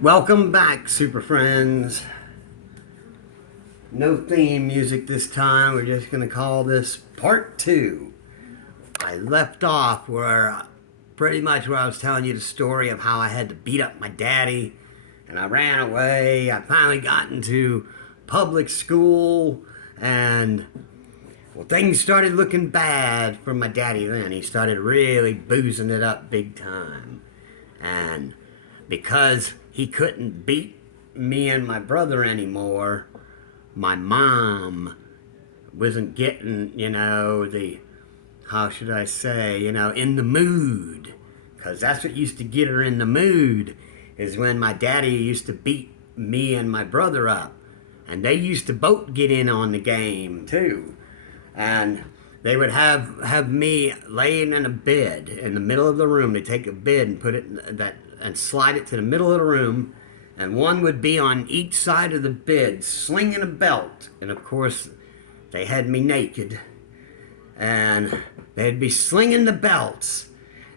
Welcome back, super friends. No theme music this time. We're just going to call this part 2. I left off where pretty much where I was telling you the story of how I had to beat up my daddy and I ran away. I finally got into public school and well, things started looking bad for my daddy then. He started really boozing it up big time. And because he couldn't beat me and my brother anymore, my mom wasn't getting, how should I say, in the mood. Because that's what used to get her in the mood, is when my daddy used to beat me and my brother up. And they used to both get in on the game, too. And they would have me laying in a bed in the middle of the room. They take a bed and put it in that and slide it to the middle of the room, and one would be on each side of the bed slinging a belt. And of course, they had me naked, and they'd be slinging the belts,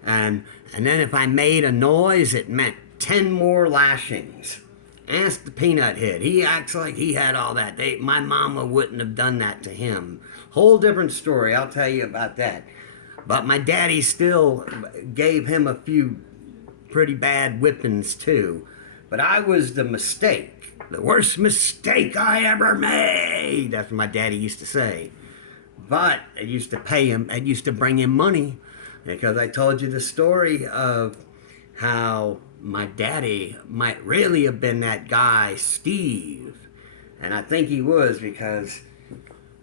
and then if I made a noise, it meant 10 more lashings. Ask the peanut head. He acts like he had all that. My mama wouldn't have done that to him. Whole different story. I'll tell you about that. But my daddy still gave him a few pretty bad whippings too. But I was the mistake. The worst mistake I ever made. That's what my daddy used to say. But it used to pay him. It used to bring him money. Because I told you the story of how my daddy might really have been that guy, Steve. And I think he was, because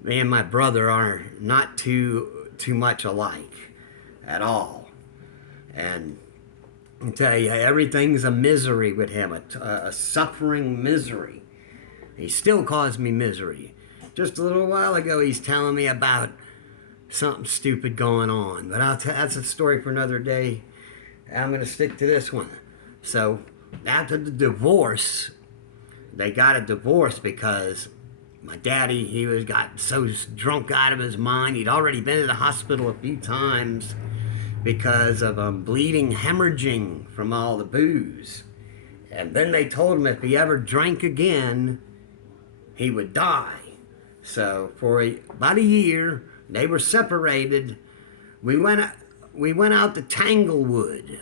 me and my brother are not too much alike at all. And I tell you, everything's a misery with him, a suffering misery. He still caused me misery. Just a little while ago, he's telling me about something stupid going on. But that's a story for another day. I'm going to stick to this one. So, after the divorce, they got a divorce because my daddy, got so drunk out of his mind. He'd already been to the hospital a few times because of bleeding, hemorrhaging from all the booze. And then they told him if he ever drank again, he would die. So for about a year, they were separated. We went out to Tanglewood,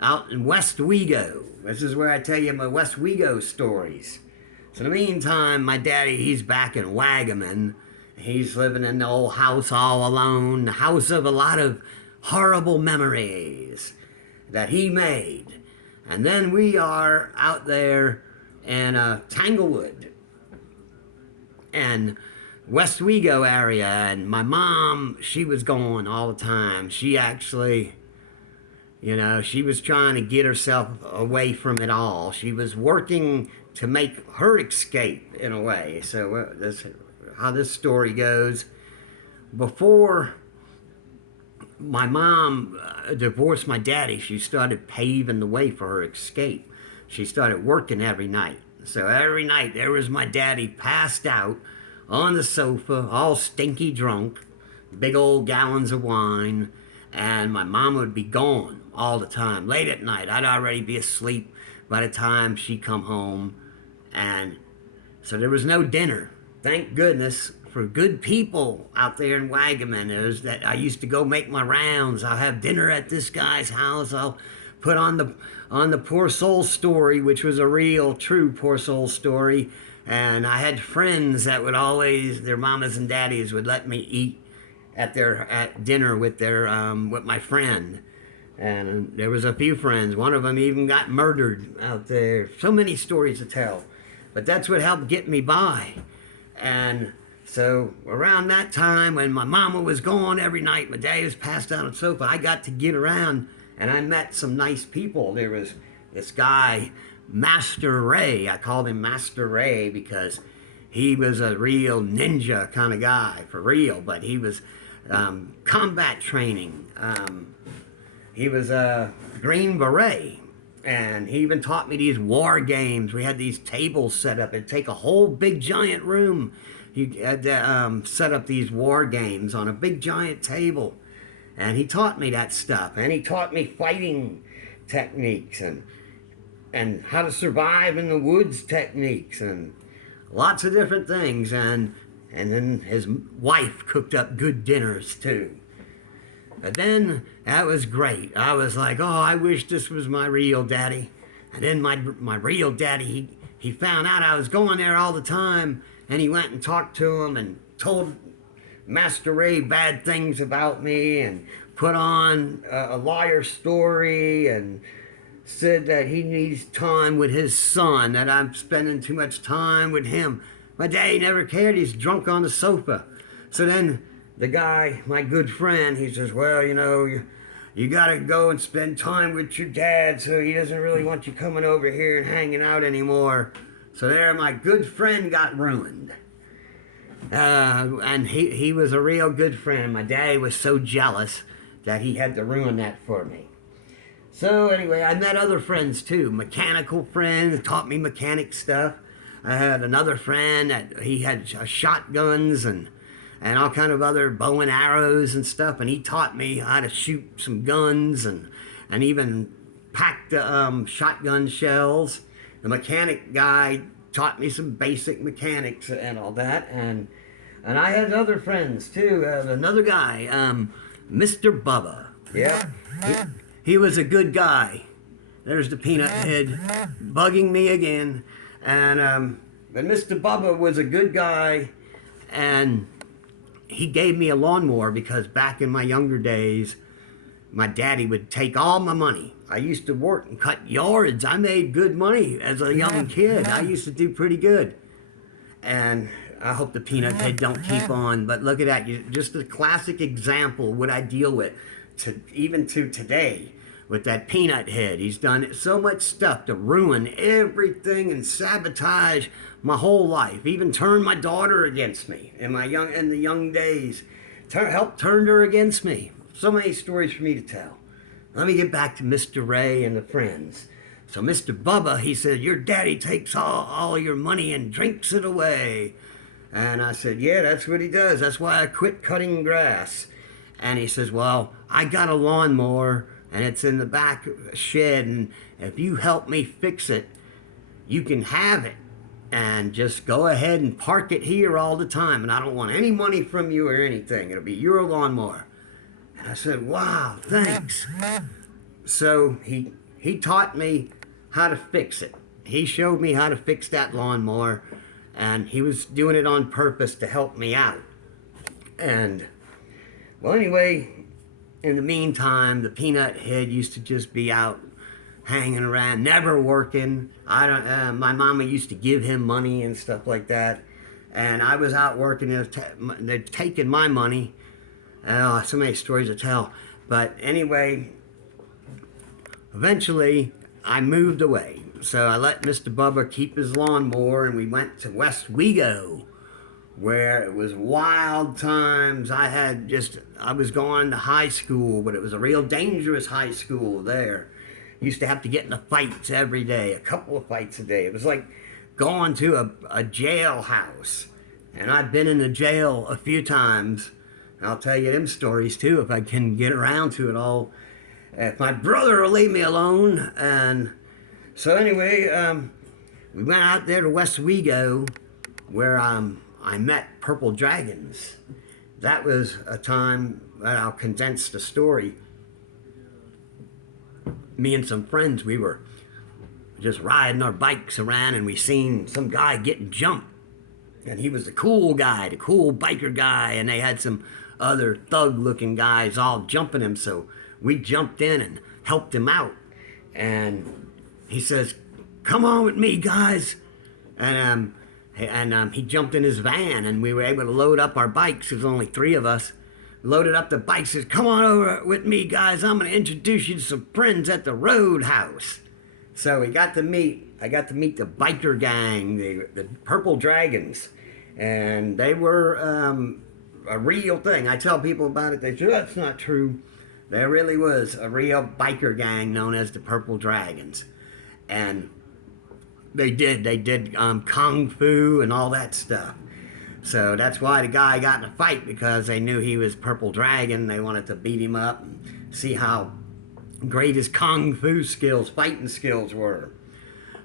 out in Westwego. This is where I tell you my Westwego stories. So in the meantime, my daddy, he's back in Wagaman. He's living in the old house all alone, the house of a lot of horrible memories that he made. And then we are out there in Tanglewood and Westwego area, and my mom, she was going all the time. She actually, she was trying to get herself away from it all. She was working to make her escape in a way. So how this story goes. Before my mom divorced my daddy, she started paving the way for her escape. She started working every night. So every night there was my daddy passed out on the sofa, all stinky drunk, big old gallons of wine, and my mom would be gone all the time. Late at night, I'd already be asleep by the time she come home. And so there was no dinner. Thank goodness for good people out there in Wagaman. It was that I used to go make my rounds. I'll have dinner at this guy's house. I'll put on the Poor Soul Story, which was a real, true Poor Soul Story. And I had friends that would always, their mamas and daddies would let me eat at dinner with with my friend. And there was a few friends. One of them even got murdered out there. So many stories to tell. But that's what helped get me by. And so around that time, when my mama was gone every night, my daddy was passed out on the sofa, I got to get around, and I met some nice people. There was this guy, Master Ray. I called him Master Ray because he was a real ninja kind of guy, for real. But he was combat training. He was a Green Beret. And he even taught me these war games. We had these tables set up. It'd take a whole big giant room. He had to set up these war games on a big giant table. And he taught me that stuff. And he taught me fighting techniques. And and how to survive in the woods techniques and lots of different things. And then his wife cooked up good dinners too. But then that was great. I was like, oh, I wish this was my real daddy. And then my real daddy, he found out I was going there all the time, and he went and talked to him and told Master Ray bad things about me and put on a liar story and said that he needs time with his son, that I'm spending too much time with him. My daddy never cared. He's drunk on the sofa. So then the guy, my good friend, he says, well, you got to go and spend time with your dad, so he doesn't really want you coming over here and hanging out anymore. So there my good friend got ruined. And he was a real good friend. My daddy was so jealous that he had to ruin that for me. So anyway, I met other friends too. Mechanical friends taught me mechanic stuff. I had another friend that he had shotguns and all kind of other bow and arrows and stuff, and he taught me how to shoot some guns and even pack the shotgun shells. The mechanic guy taught me some basic mechanics and all that, and I had other friends too. Another guy, Mr. Bubba. Yeah, he was a good guy. There's the peanut head bugging me again, and but Mr. Bubba was a good guy, and he gave me a lawnmower because back in my younger days, my daddy would take all my money. I used to work and cut yards. I made good money as a young kid. I used to do pretty good. And I hope the peanut head don't keep on, but look at that. Just a classic example of what I deal with even to today with that peanut head. He's done so much stuff to ruin everything and sabotage my whole life. Even turned my daughter against me in the young days. Helped turn her against me. So many stories for me to tell. Let me get back to Mr. Ray and the friends. So Mr. Bubba, he said, your daddy takes all your money and drinks it away. And I said, yeah, that's what he does. That's why I quit cutting grass. And he says, well, I got a lawnmower and it's in the back shed, and if you help me fix it, you can have it. And just go ahead and park it here all the time, and I don't want any money from you or anything. It'll be your lawnmower. And I said, wow, thanks. So he taught me how to fix it. He showed me how to fix that lawnmower, and he was doing it on purpose to help me out. And, well, anyway, in the meantime, the peanut head used to just be out hanging around, never working. My mama used to give him money and stuff like that, and I was out working. They're taking my money. Oh, so many stories to tell. But anyway, eventually I moved away. So I let Mr. Bubba keep his lawnmower, and we went to Westwego, where it was wild times. I was going to high school, but it was a real dangerous high school there. Used to have to get in the fights every day, a couple of fights a day. It was like going to a jailhouse. And I've been in the jail a few times. I'll tell you them stories too if I can get around to it all. If my brother will leave me alone. And so anyway, we went out there to Westwego where I met purple dragons. That was a time that I'll condense the story. Me and some friends, we were just riding our bikes around, and we seen some guy getting jumped. And he was the cool guy, the cool biker guy, and they had some other thug-looking guys all jumping him. So we jumped in and helped him out. And he says, come on with me, guys. And he jumped in his van, and we were able to load up our bikes. There's only 3 of us. Loaded up the bike, says, come on over with me, guys. I'm going to introduce you to some friends at the Roadhouse. So I got to meet the biker gang, the Purple Dragons. And they were a real thing. I tell people about it, they say, that's not true. There really was a real biker gang known as the Purple Dragons. And they did kung fu and all that stuff. So that's why the guy got in a fight, because they knew he was Purple Dragon. They wanted to beat him up and see how great his kung fu skills, fighting skills were.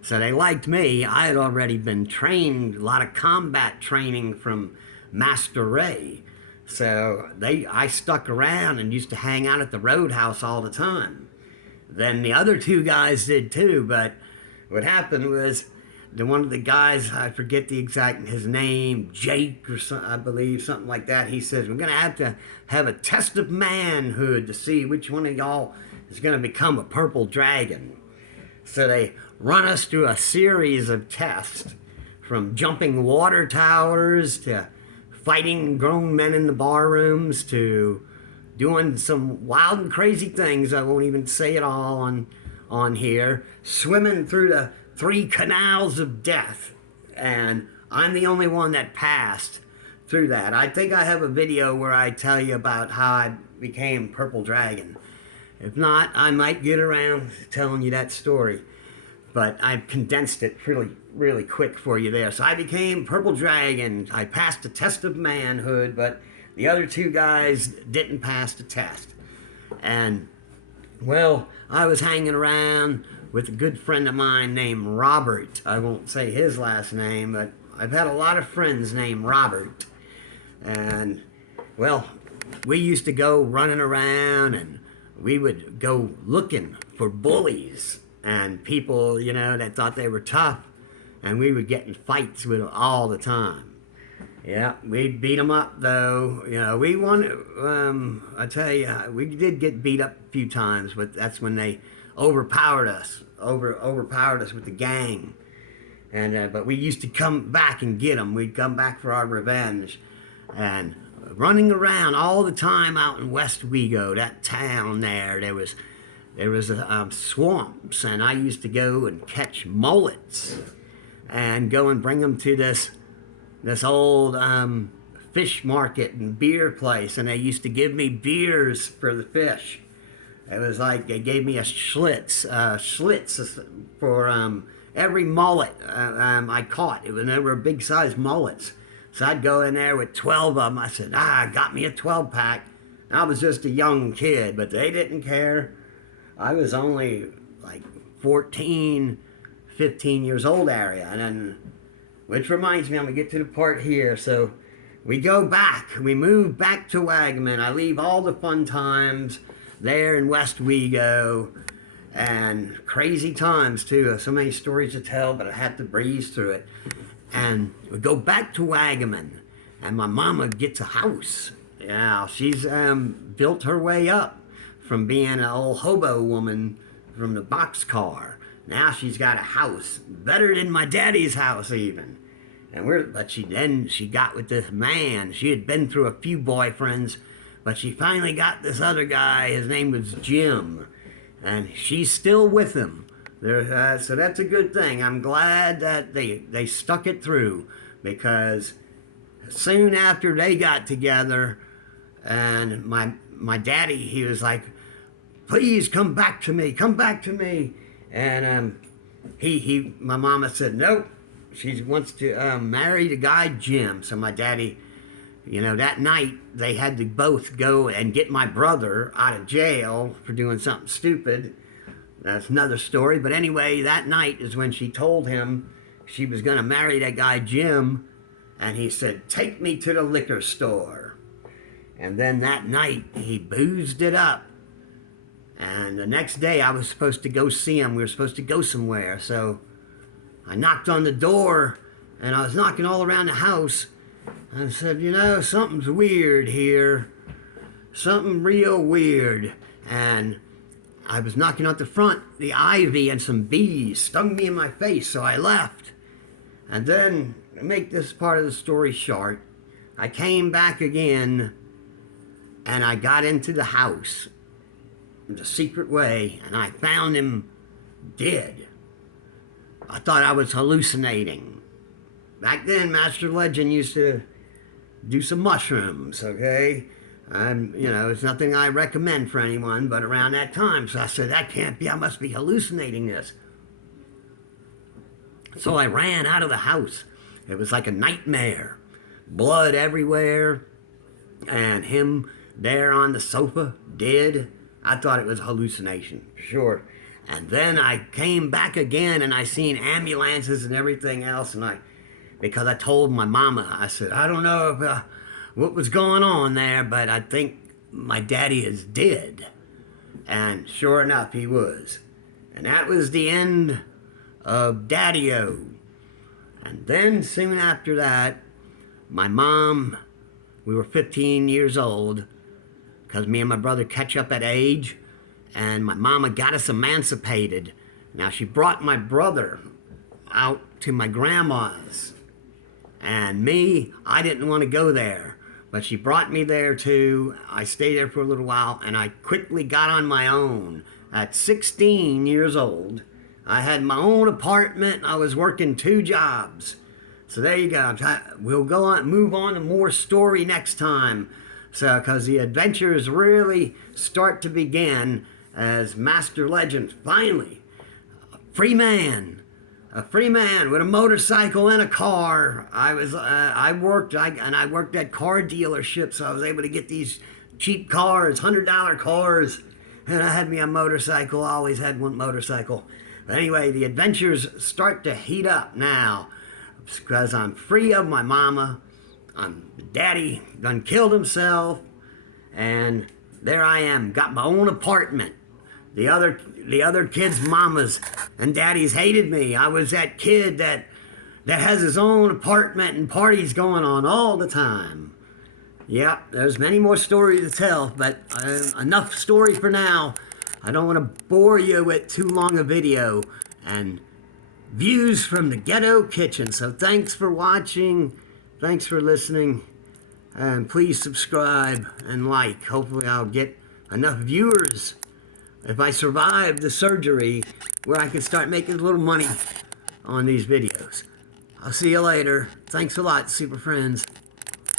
So they liked me. I had already been trained, a lot of combat training from Master Ray. So I stuck around and used to hang out at the roadhouse all the time. Then the other two guys did too, but what happened was one of the guys, I forget his name, Jake or something, I believe, something like that. He says, we're going to have a test of manhood to see which one of y'all is going to become a purple dragon. So they run us through a series of tests, from jumping water towers to fighting grown men in the bar rooms to doing some wild and crazy things. I won't even say it all on here. Swimming through the 3 canals of death. And I'm the only one that passed through that. I think I have a video where I tell you about how I became Purple Dragon. If not, I might get around to telling you that story. But I've condensed it really quick for you there. So I became Purple Dragon. I passed the test of manhood, but the other two guys didn't pass the test. And, well, I was hanging around with a good friend of mine named Robert. I won't say his last name, but I've had a lot of friends named Robert. And, well, we used to go running around, and we would go looking for bullies and people, that thought they were tough, and we would get in fights with them all the time. Yeah, we'd beat them up, though. We won. I tell you, we did get beat up a few times, but that's when they overpowered us with the gang. And but we used to come back and get them. We'd come back for our revenge, and running around all the time out in Westwego, that town there was swamps, and I used to go and catch mullets and go and bring them to this old fish market and beer place, and they used to give me beers for the fish. It was like they gave me a Schlitz for every mullet I caught. They were big size mullets. So I'd go in there with 12 of them. I said, got me a 12-pack. I was just a young kid, but they didn't care. I was only like 14, 15 years old area. And then, which reminds me, I'm going to get to the part here. So we go back. We move back to Wagaman. I leave all the fun times there in Westwego. And crazy times, too. So many stories to tell, but I had to breeze through it. And we go back to Wagaman. And my mama gets a house. Yeah, she's built her way up from being an old hobo woman from the boxcar. Now she's got a house, better than my daddy's house even. But she got with this man. She had been through a few boyfriends, but she finally got this other guy. His name was Jim, and she's still with him. So that's a good thing. I'm glad that they stuck it through, because soon after they got together, and my daddy, he was like, please come back to me. And my mama said, nope, she wants to marry the guy Jim. So my daddy, that night they had to both go and get my brother out of jail for doing something stupid. That's another story. But anyway, that night is when she told him she was going to marry that guy Jim. And he said, take me to the liquor store. And then that night he boozed it up. And the next day I was supposed to go see him. We were supposed to go somewhere. So I knocked on the door, and I was knocking all around the house. I said, something's weird here. Something real weird. And I was knocking out the front. The ivy and some bees stung me in my face, so I left. And then, to make this part of the story short, I came back again, and I got into the house the secret way, and I found him dead. I thought I was hallucinating. Back then, Master Legend used to do some mushrooms, okay? It's nothing I recommend for anyone, but around that time, so I said, that can't be, I must be hallucinating this. So I ran out of the house. It was like a nightmare. Blood everywhere, and him there on the sofa, dead. I thought it was a hallucination, for sure. And then I came back again and I seen ambulances and everything else. And because I told my mama, I said, I don't know if, what was going on there, but I think my daddy is dead. And sure enough, he was. And that was the end of Daddy-O. And then soon after that, my mom, we were 15 years old, because me and my brother catch up at age, and my mama got us emancipated. Now she brought my brother out to my grandma's, and me, I didn't want to go there, but she brought me there too. I stayed there for a little while, and I quickly got on my own. At 16 years old, I had my own apartment. I was working 2 jobs. So there you go. We'll move on to more story next time. So, because the adventures really start to begin as Master Legend finally, a free man with a motorcycle and a car. I worked at car dealerships, so I was able to get these cheap cars, $100 cars, and I had me a motorcycle. I always had one motorcycle. But anyway, the adventures start to heat up now, because I'm free of my mama. Daddy done killed himself, and there I am, got my own apartment. The other kids' mamas and daddies hated me. I was that kid that has his own apartment and parties going on all the time. Yep, there's many more stories to tell, but enough story for now. I don't want to bore you with too long a video and views from the ghetto kitchen. So thanks for watching. Thanks for listening. And please subscribe and like. Hopefully I'll get enough viewers if I survive the surgery where I can start making a little money on these videos. I'll see you later. Thanks a lot, super friends.